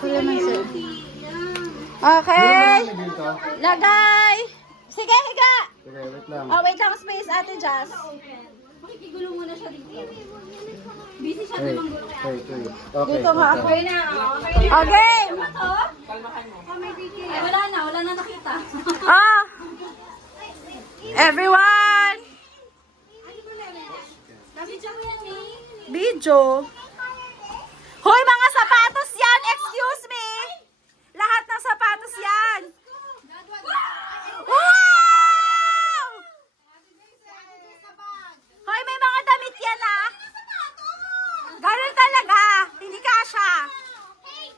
Kuya man sir. Okay. Lagay. Sige, higa. Okay, wait lang. Oh, wait lang space, Ate Jazz. Makikigulo muna siya dito. Busy siya Hey, namang gulo. hey, hey. Okay. Dito nga ako. Okay na, okay na. Okay. Ay, wala na nakita. Ah. Everyone. Video mo yan, eh. Video. Hoy, mga sapatos yan. Excuse me. Lahat ng sapatos yan. Wow! Hoy, may mga damit yan ah. Ganun talaga. Hindi kasha. Hey,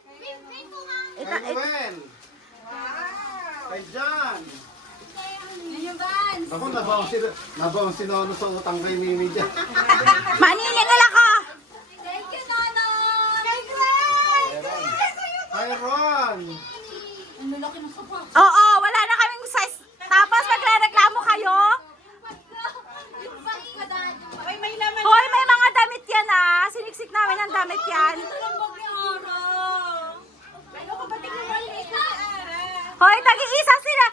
Gwen! Kay John! Yan yung Vans. Ako, nabaong si Nono sa utang kay Mimi dyan. Maniningil ako. Thank you, Nono. Hi, Ron! Ang lalaki ng sapat. Oo, wala na kaming size. Tapos magre-reklamo kayo. Yung bag ka dahil. Hoy, may mga damit yan ah. Siniksik namin ang damit yan. Ito lang bag ni Ara. Ano ko ba tingnan mo ni Ara? Hoy, nag-iisa sila.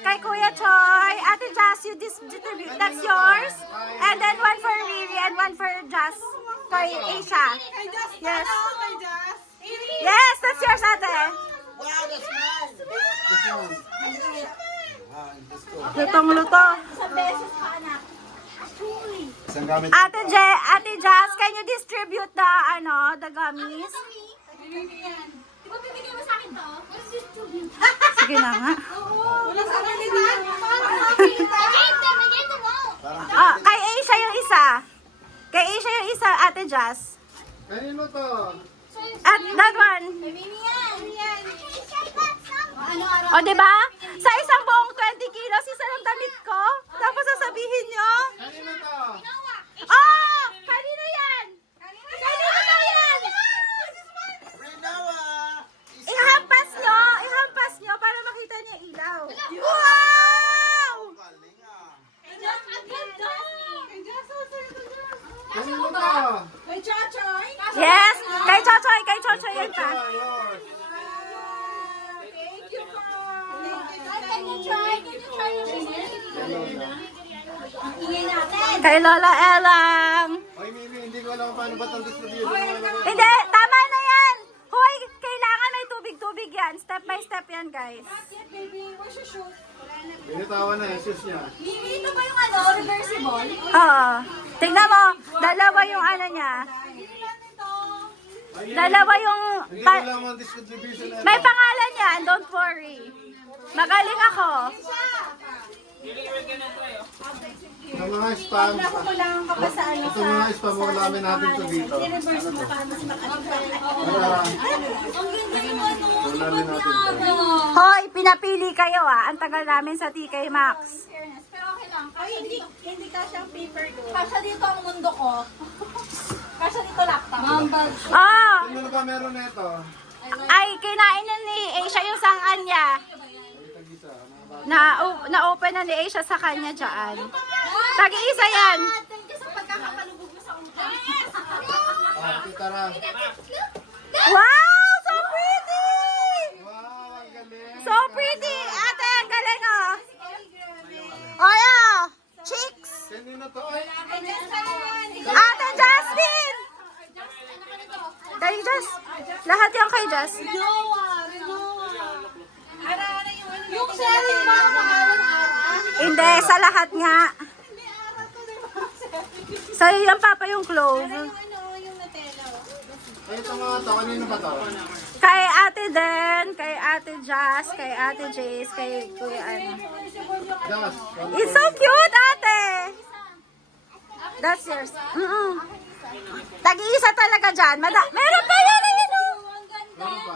Kay Kuya Choy, Ate Jazz, you distribute. That's yours. And then one for Riri and one for Jazz. Kay Aisha. Yes. Yes, that's yours, Ate. Lutong-luto. Sa beses ka, anak. Isang gamit. Ate Jazz, can you distribute the gummies? Di ba bibigay mo sa akin to? What's this to be? Sige na nga. Wala sa akin nila. Maganda mo. Ah, kay Aisha yung isa. Kay Aisha yung isa, Ate Jazz. Kanino to? At that one. Mimi yan. Ano, Ara? O, diba? Sa isang buong 20 kilos, isa lang damit ko. Tapos sasabihin nyo, Kanino to? oh, kanino yan? Kanino to yan? Ihampas nyo para makita niya ilaw. Wow! Kanino to? Yes, kay Chochoy yan pa. Yours. Can you try Kay Lola Elang. Oy, Mimi, hindi ko alam paano ba itong distribution. Hindi, tama na yan. Hoy, kailangan may tubig-tubig yan. Step by step yan, guys. Binitawan na, Jesus niya. Mimi, ito ba yung reversible? Oo. Tingnan mo, dalawa yung ano niya. Dalawa yung... Hindi ko alam ang distribution na May pangalan yan, don't worry. Magaling ako. Sa mga spam. Ito mga spam, wala namin natin ito dito. Ang ganda yung Wala rin natin ito. Hoy, pinapili kayo ah. Ang tagal namin sa TK Maxx. Pero okay lang. Hindi ka siyang paper ko. Kasha dito ang mundo ko. Kasha dito laptop. Mambag. Oh, Sino na ba meron na ito? ay kinain na ni Aisha yung sa kanya. Na-open na ni Aisha sa kanya dyan. Tag-iisa yan. Thank you sa pagkakapalubog mo sa umpa. Tara. Wow, so pretty! Wow, ang galing. So pretty! Ate, ang galing oh. Oh, yeah. Chicks. Kanino to? Ay, Ate Jasmine! Kay Jas. Lahat yung kay Jas. Yung selling ba ang pangalan Ara? Hindi, sa lahat nga. Sa'yo yung papa yung clove. Yung Nutella. ay, ito mga to. Kanino ba to? Kay Ate Den, kay Ate Jas, kay Ate Jace, kay Kuya ano. Jas. It's so cute, ate! That's yours. Tag-iisa talaga dyan. Meron pa yan, ayun oh. Meron pa?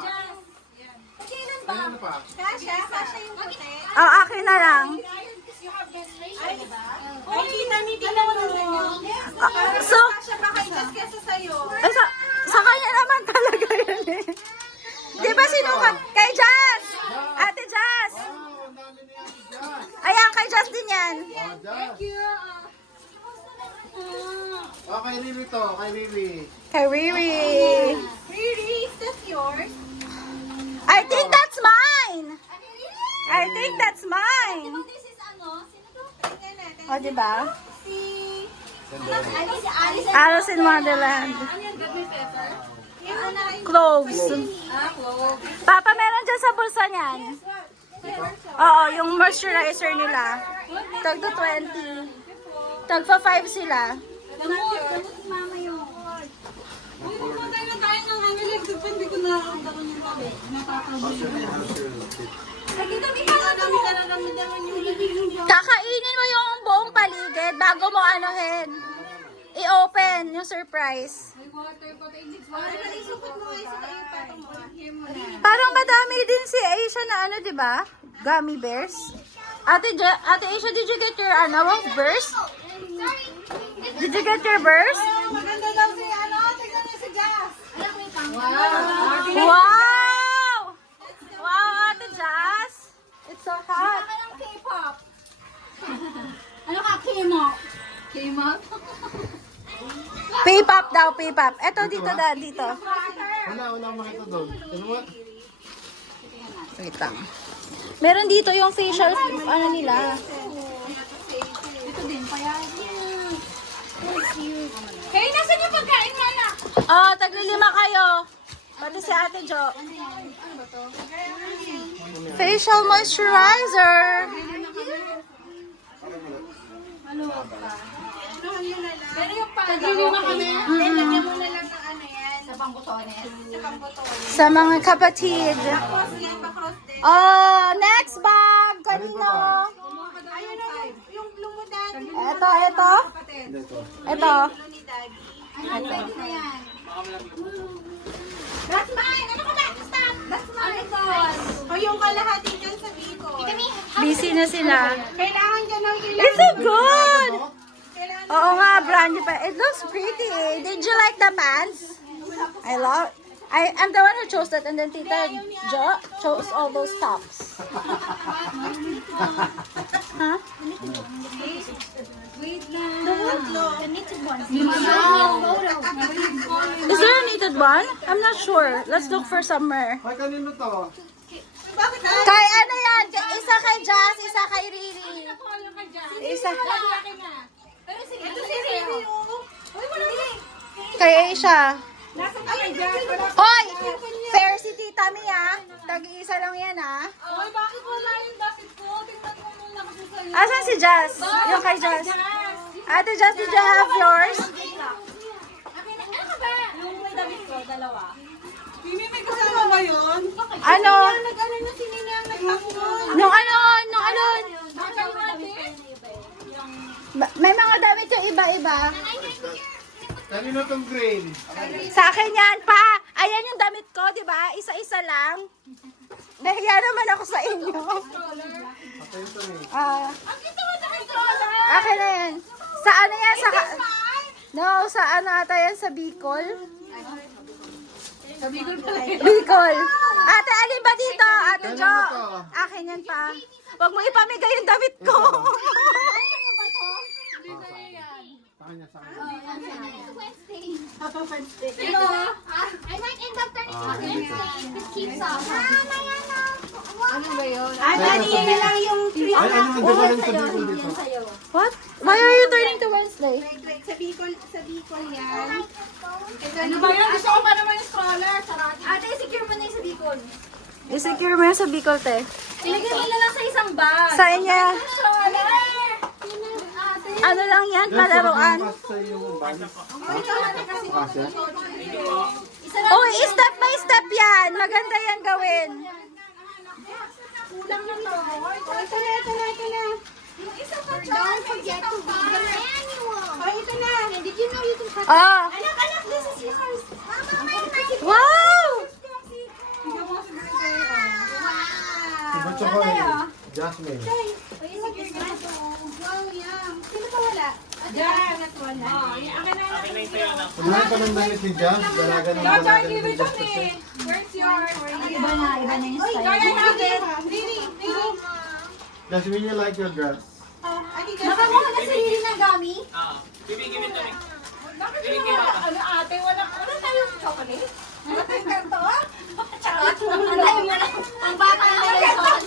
Kanino pa? Kasha yung puti. Oh, akin na lang. Ay, kita ni dalawa na lang. So, Kasha ba kay Jess kesa sa'yo? sa kanya naman talaga yan eh. Di ba sinukat? Kay Jazz! Ate Jazz! Wow, ang dami niya si Jas. Ayan, kay Jazz din yan. Oh, Jas. Oh, kay Lily to. Kay Lily. Kay Riri. Riri, is that yours? I think that's mine. This is ano? Sino to? Tingnan natin. O, diba? Si... Alice. Alice in Wonderland. Ano yan? Gabby pepper? Yung ano? Cloves. Clove. Papa, meron dyan sa bulsa niyan. Oo, yung moisturizer nila. Tagto 20. Tagpa 5 sila. Damot si mama yun. Uy, pumatay na tayo ng ano, like, hindi ko nakakamdaman yung kami. Nagkitabi ka na kami nararamdaman yung Kakainin mo yung buong paligid bago mo anuhin. I-open yung surprise. May water pa tayo. Water, isupot mo nga isa tayo patong mo. Here mo na. Parang madami din si Aisha na ano, di ba? Gummy bears. Ate Aisha, did you get your burst? Did you get your burst? Maganda daw si ano, tignan niyo si Jazz. Wow! Wow, Ate Jazz! It's so hot. Ano K-pop? Ano ka, K-mop? K-mop? P-pop daw, P-pop. Eto, dito da, dito. Wala akong makita doon. Ano mo? Wait lang. Meron dito yung facial, ano nila. Ito din, kaya Hey, nasan yung pagkain nga na? Oh, taglilima kayo. Pati si Ate Jo. Facial moisturizer. Pero yung pagkain kami, then lagyan mo na lang ng ano yan. Sa pangbutones. Sa pangbutones. Sa mga kapatid. Tapos yan, pa-cross din. Oh, next bag. Kanino? Ayun o, yung blue mo dati. Eto, eto. Eto. Blue ni Daddy. Ano, pwede na yan. That's mine! Ano ka ba? Stop! That's mine! O yung kalahati dyan sa Biko. Busy na sila. Kailangan dyan ng It's so good. Kailangan Oo nga, brand new pa. It looks pretty. Did you like the pants? I'm the one who chose that, and then Tita Jo chose all those tops. Huh? Wait lang. The knitted ones. Is there a knitted one? I'm not sure. Let's look for somewhere. Ay, kanino to? Bakit na? Kay ano yan? Isa kay Jazz, isa kay Riri. Isa Pero sige, ito si Riri. Uy, wala na. kay Aisha. Nasa kay Jack. Hoy! Fair si Tita Mia. Tag-iisa lang yan, ha? Uy, bakit wala yung dasit ko? Tingnan mo muna kasi sa'yo. Asan si Jazz? Yung kay Jazz. Ate Jazz, did you have yours? Ano ka ba? Yung may damit ko, dalawa. Mimi, may kasama ba yun? Ano? Nag-ano na si Nina ang nagpapun. Nung ano? Bakit yung damit? May mga damit yung iba-iba. Kanino tong green? Sa akin yan, pa. Ayan yung damit ko, di ba? Isa-isa lang. Nahiya naman ako sa inyo. Atento ni. Ang kita mo sa controller! Akin na yan. Sa ano yan? No, sa ano ata yan? Sa Bicol? Sa Bicol pala yun. Bicol. Ate, alin ba dito? Ate Kanino Jo. to? Akin yan pa. Huwag mo ipamigay yung damit ko. Ano ba to? Hindi sa'yo yan. Sa kanya, sa kanya. Sino? I might end up turning to Wednesday. This keeps up. Ano ba yun? Daddy, yan na lang yung Ay, ano ang difference sa Bicol dito? What? Why are you turning to Wednesday? Sa Bicol yan. Ano ba yun? Gusto ko pa naman yung stroller. Sarado. Ate, secure mo na yung sa Bicol. I-secure mo yan sa Bicol, te. Ilagay mo na lang sa isang bag. Sa inyo, Stroller! ano lang yan, palaruan. Sa iyo, banis. Kasi Kasya? isa lang. Oh, step by step yan. Maganda yan gawin. Kulang na to. Ito na. Yung isa pa to. Don't forget to read the manual. Oh, ito na. Did you know you can cut Oh, Anak, this is yours. Mama, my friend. wow! Tingnan mo si birthday. Iba chocolate. Jasmine. Wow, yum. Sino pa wala? Diyan, at wala. Kumain pa ng damit ni Jam. Dalaga ng dalaga ni Jam. Where's yours? Iba na yung Uy, kaya natin. Riri. Jasmine, you like your dress? Nakakuha na si Riri ng gummy? Bakit yung ano ate? Wala tayong chocolate? Wala tayong kanto, ah? Charot. Ang tayo mo lang. Ang bata na yung chocolate.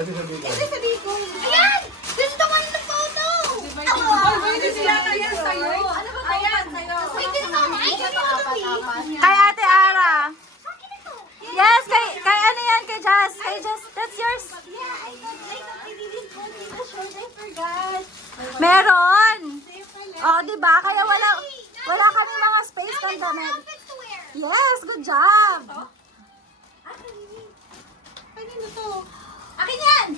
Pwede sa dito. Ayan! Gusto ko yung photo! Pwede sila kaya sa'yo. Ano ba to? Ayan, sa'yo. Wait, this is all right? Kay Ate Ara. Yes, kay ano yan, kay Jazz. Kay Jazz, that's yours. Meron. Oh, di ba? Kaya wala kami mga space ng damit. Yes, good job. Kanino to? Akin yan!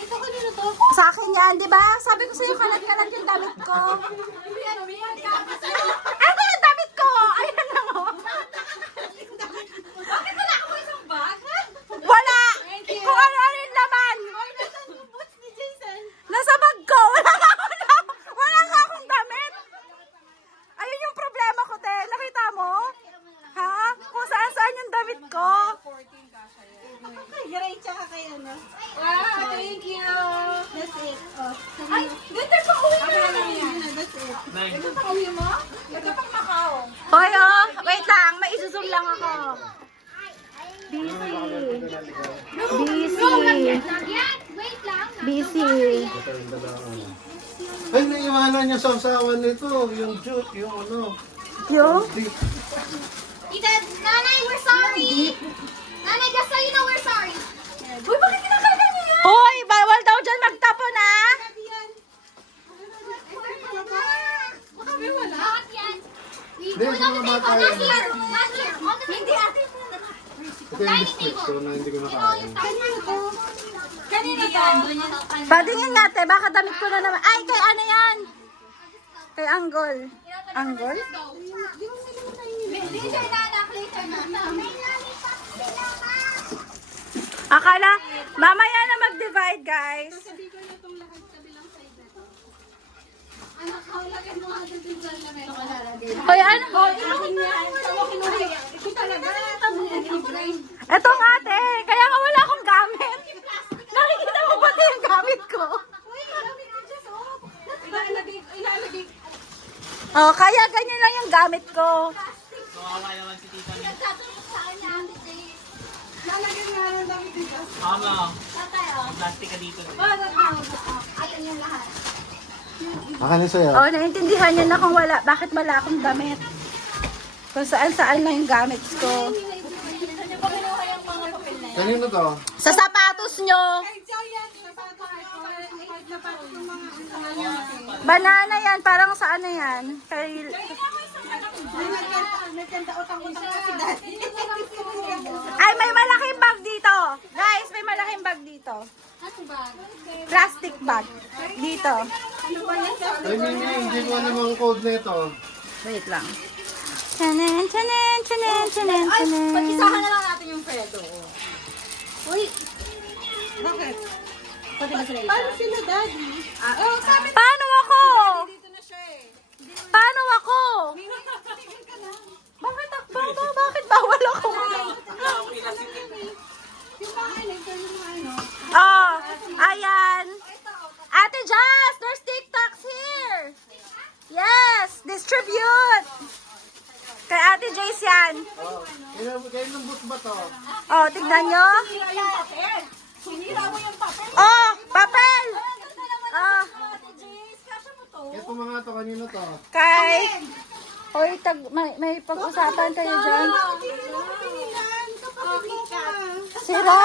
Ito kanino to? Sa akin yan, di ba? Sabi ko sa'yo, kalat-kalat yung damit ko. Umiyan ka. Ito yung damit ko! Ayan na mo. Bakit wala ako isang bag? Wala! Kung ano yung laman. Nasaan yung boots ni Jason? Nasa bag ko. Wala ka akong damit. Ayun yung problema ko, te. Nakita mo? Ha? Kung saan-saan yung damit ko. Hiray tsaka kay ano. Wow, thank you. That's it. Oh. Ay, ganda pa uwi na. That's it. Ito pa uwi mo? Ito pang Macau. Hoy, oh. Wait lang. May isuzoom lang ako. Busy. Not yet. Wait lang. Busy. Ay, naiwanan niya sa usawan nito. Yung jute, yung ano. Yung? Tita, Nanay, we're sorry. Nanay, just so you know, we're sorry. Uy, bakit kinakaga niyo yan? Hoy, bawal daw dyan magtapon, ha? Baka may wala. Not yet. We Hindi, put sa on the mga table. bata Last yun. year. Last year. On the Hindi table. ate. Ito yung biscuit ko na hindi ko nakain. Kanino yan? Patingin nga, te. Baka damit ko na naman. Ay, kay ano yan? Kay Anggol. Anggol? Later na, anak. Later na. Akala, mamaya na mag-divide, guys. Hoy, ano? Akin yan. Saan mo kinuha? Ito talaga. Eto nga, te. Kaya nga wala akong gamit. Nakikita mo pati yung gamit ko. Ilalagay. Oh, kaya ganyan lang yung gamit ko. Nagtatanong sa kanya, Ate Jay. Lalagyan nga lang namin dito. Tatay, oh. Plastic ka dito. Atin yung lahat. Akin sa'yo. Oh, naintindihan niyo na kung bakit wala akong damit. Kung saan-saan lang yung gamit ko. Ano ba kinuha yung mga papel na yan? Kanino to? Sa sapatos nyo. Ay, Joe yan. Sapatos ng mga ano. Banana yan. Parang sa ano yan. Kay... Nagkanta utang-utang na si Daddy. Ay, may malaking bag dito. Guys, may malaking bag dito. Ano ba? Plastic bag. Dito. Ay, Mimi, hindi ko alam ang code nito. Wait lang. Tanan, tanan, tanan, tanan, tanan. Pag-isahan na lang natin yung Fredo. Uy, Bakit? pati ba sila Paano sila, Daddy? Oh, sabi Paano ako? dito na siya eh. Paano ako? Mimi, tigil ka na. Bakit bakit bawal ako? Yung mga yung ano. Oh, ayan. Ate Jazz, there's TikToks here. Yes, distribute. Kay Ate Jazz yan. Oh, kayo ng boot ba to? Oh, tignan nyo. Sinira yung papel. Sinira mo yung papel. Oh, papel. Ang ganda naman Ah, Ate Jace. Kasha mo to. Ito mga to, kanino to? kay... Hoy, may pag-usapan kayo dyan. Hindi mo pinilan. Kapatid mo ka. Sira.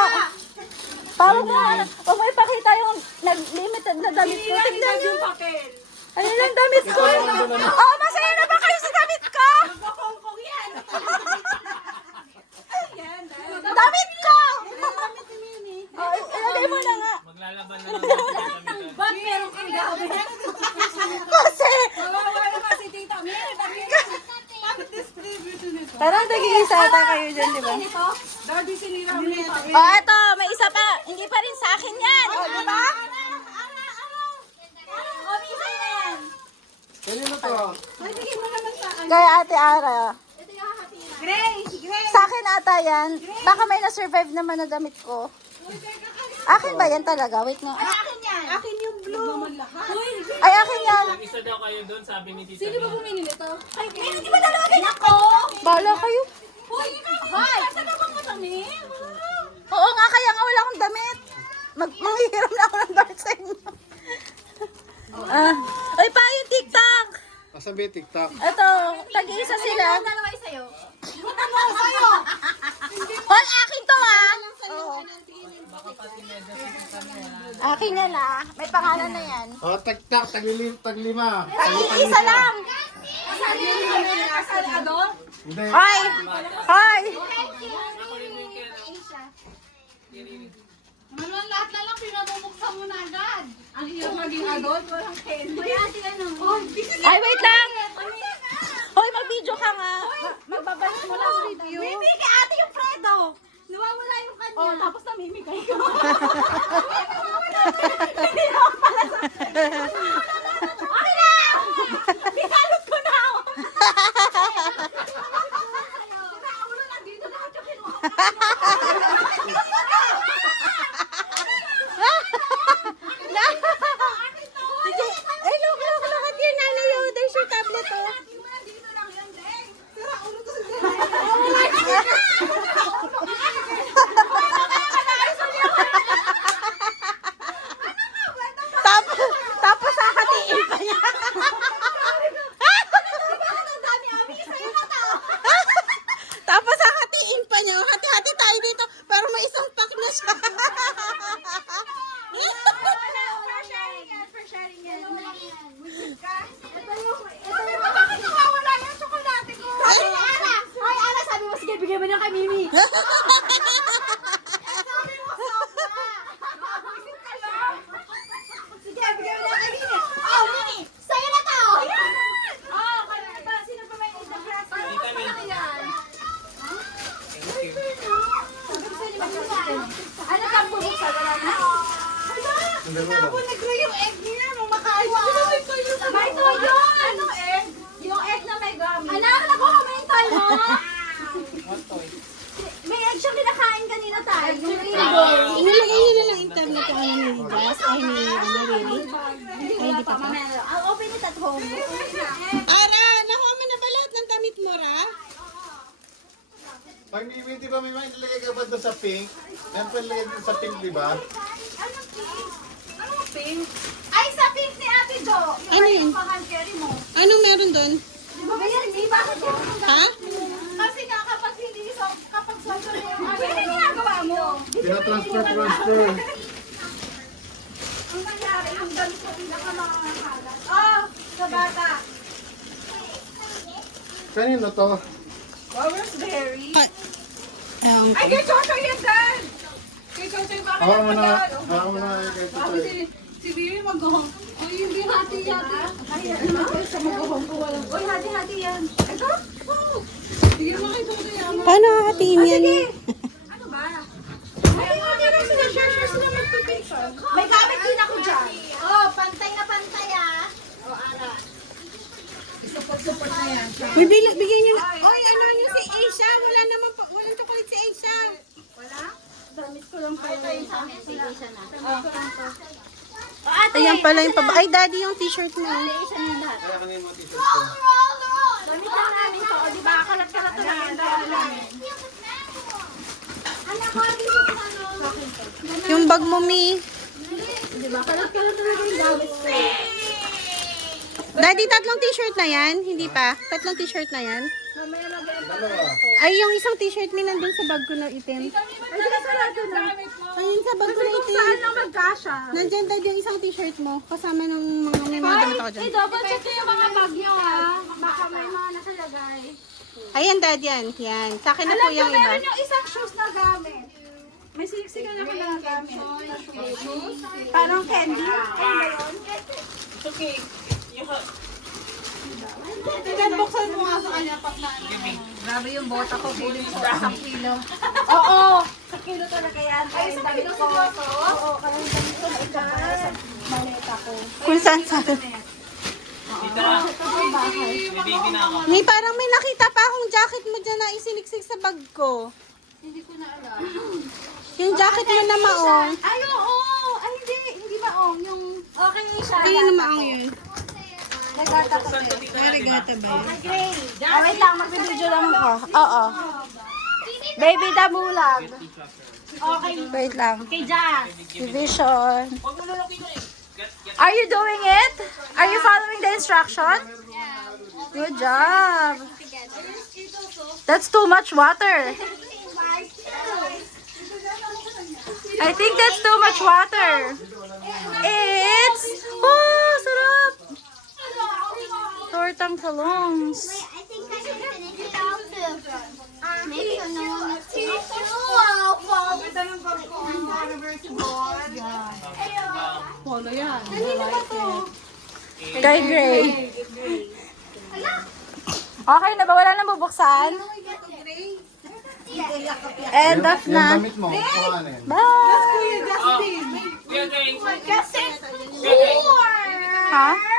Parang huwag mo ipakita yung nag-limited na damit ko. Tignan nyo. Yung papel. Ayun ang damit ko. Oh, masaya na ba kayo sa damit ko? Magpapongpong yan. Yan, dahil. Damit ko! Damit ni Mimi. Oh, ilagay mo na nga. Maglalaban na lang ako sa damit. Ba't meron kang gamit? Kasi, Kawawa naman si Tita Mimi. Bakit distribution nito? parang nag-iisa ata kayo dyan, di ba? Ito? Daddy, sinira mo yung papel. Oh, eto, may isa pa. Hindi pa rin sa akin yan. Oh, di ba? O, Mimi na yan. Kanino to? Bigay mo naman sa akin. Kaya Ate Ara. Grace, Grace. Sa akin ata yan. Baka may na-survive naman na damit ko. Akin ba yan talaga? Wait nga. Akin yan. Akin yung blue. Uy, Ay, akin yan. Isa daw kayo doon, sabi ni Tita sino ba Mimi. bumili nito? Ay, meron di ba dalawa ganyan ko? Bala kayo. Uy, hi! Saan ka bang matami? Oo nga, kaya nga wala akong damit. Manghihiram na ako ng dart sa inyo. Ay, pa yung TikTok. Kasabi, TikTok. Ito, tag-iisa sila. Dalawa sa'yo. Hoy, akin to ah. Oo. Akin yan ah. May pangalan na yan. Oh, TikTok, taglima. Tag-iisa lang. Hindi. Hoy! Hoy! Naman lahat na lang, pinamumuksa mo na agad. Ang hirap maging adult, walang candy. May ate ano? Oh, Ay, wait lang. Hoy, mag-video ka nga. Magbabalik mo lang review. Mimi, kay ate yung Fredo. Nawawala yung kanya. Oh, tapos namimigay ka. Okay na! Pinalot ko na ako. Ulo na dito lahat yung kinuha. Ay, look at your nanay. Oh, there's your tablet, oh. Dito lang yan, Deng. Sira ulo to Tapos hahatiin pa niya. Tapos hahatiin pa niya. Hati-hati tayo dito. Pero may isang pack na siya. For sharing yan. Bakit nawawala yung tsokolate ko? Ay, Ana, sabi mo, sige, bigyan mo na kay Mimi. Sabi mo, sobra. Sige, bigyan mo na kay Mimi. Oh, Mimi, sa'yo na to. Oh, sino pa may Instagram? Tita May. Ano kang bubuksan? Wala na? Hindi mo na. Nag-grow yung egg niya nung makain. May toyo! Anong egg? Yung egg na may gummy. Anak, nakuha tayo mo? What toy? May egg siyang kinakain kanina tayo. Nilagay niyo na lang internet yung ano ni Jazz. Ay, ni Riri. Ay, di pa. Mamaya. I'll open it at home. Ara, nakuha mo na ba lahat ng damit mo, Ra? Pag Mimi, di ba may nilagay ka ba doon sa pink? Meron pa nilagay doon sa pink, di ba? Anong pink? Anong pink? Ay, sa pink ni Ate Jo. Ano yun? Yung hand carry mo. Anong meron doon? Di ba yan? Di ba? Ha? Kasi nga kapag hindi kapag sobrang yung ano, ginagawa mo. Pinatransfer. Ang nangyari, ang gamit ko pinakamakalat. Oh, sa bata. Kanino to? Oh, where's the Harry? Um, Ay, kay Chocho yan, Dan! Kay Chocho yung bakit Hawa mo na. nagpadaan? Hawa mo na. Kay Tutoy. Si Bibi mag-uhong. Ay, hindi hati-hati. Ay, ano? Sa mag-uhong ko walang. Uy, hati-hati yan. Ito? Oh. Sige mo kay Chocho yan. paano hahatiin yan? Ano ba? Hati-hati lang sila. Share sila mag-picture. May gamit din ako dyan. Oh, pantay na pantay ah. Oh, Ara. Support na yan. Bigyan niyo na. Oy, ano yung si Aisha? Wala naman pa. Walang chocolate si Aisha. Wala? Damit ko lang pa yun. Sa amin, si Aisha na. Ayan pala yung paba. Ay, daddy yung t-shirt mo. Aisha na lahat. Kaya kanino mo t-shirt ko? Damit lang namin to. O, di ba? Kalat-kalat to lang. Anak ko, dito ko ano. Yung bag mo, Mi. Di ba? Kalat-kalat talaga yung gamit ko. Daddy, tatlong t-shirt na yan? Hindi pa? Tatlong t-shirt na yan? Mamaya mag-enta. Dalawa. Ay, yung isang t-shirt mi nandun sa bag ko na itim. Ay, di ka sarado na. Ayun sa bag ko na itim. Saan lang magkasya? Nandyan dad yung isang t-shirt mo. Kasama ng mga may mga damit ako dyan. double check ko yung mga bag nyo ha. Baka may mga nakalagay. Ayan dad yan. Yan. Sa akin na po Alam ko, yung iba. meron yung isang shoes na gamit. May siliksikan ako na gamit. Parang candy. Ano ba yun? It's okay. Buksan mo nga sa kanya pag na. Grabe yung bota ko, feeling ko 1 kilo. Oo. Sa kilo talaga yan. Ay, sa kilo ko. Oo, kaya yung damit ko na ito sa maleta ko. Kung saan saan. Tita ka. May baby na ako. May parang may nakita pa akong jacket mo dyan na isiniksik sa bag ko. Hindi ko na alam. Yung jacket mo na maong. Ay, oo. Ay, hindi ba yung... Okay siya. Kaya na maong yun. Nagata ko. Saan ko tita na, diba? Marigata ba yun? Gray. Wait lang, mag-video lang ako. Oo. Baby Dabulag. Okay. Wait lang. Kay Jazz. Division. Are you doing it? Are you following the instruction? Good job. That's too much water. I think that's too much water. It's... Oh, sarap! Tortang talongs. I think I can finish it out too. Maybe no one Kay Gray. Okay na ba? Wala nang bubuksan? End of Yung na. damit mo, kuhanin. Bye! Kuya Gray. Ha?